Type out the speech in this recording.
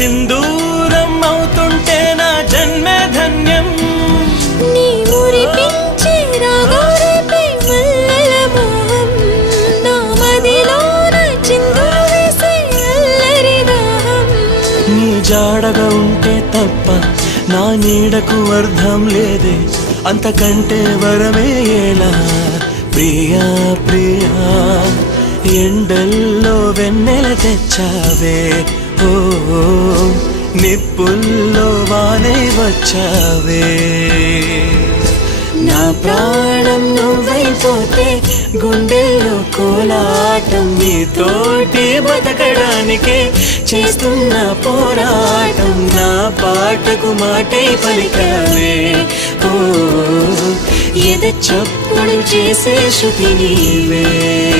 సింధూరం అవుతుంటే నా జన్మే ధన్యం. నీ మురిపించే రాగాలపై మల్లెల మోహం, నా మదిలోన చిందులు వేసే అల్లరి దాహం. నీ జాడగా ఉంటే తప్ప నా నీడకు అర్థం లేదే, అంతకంటే వరమే ఎలా ప్రియా ప్రియా. ఎండల్లో వెన్నెల తెచ్చావే, ఓ నిప్పుల్లో వానే వచ్చావే. నా ప్రాణం నువ్వైపోతే గుండెల్లో కోలాటం, నీతోటి బతకడానికే చేస్తున్న పోరాటం. నా పాటకు మాటై పలికావే, ఓ ఎద చప్పుడు చేసే శృతి నీవే.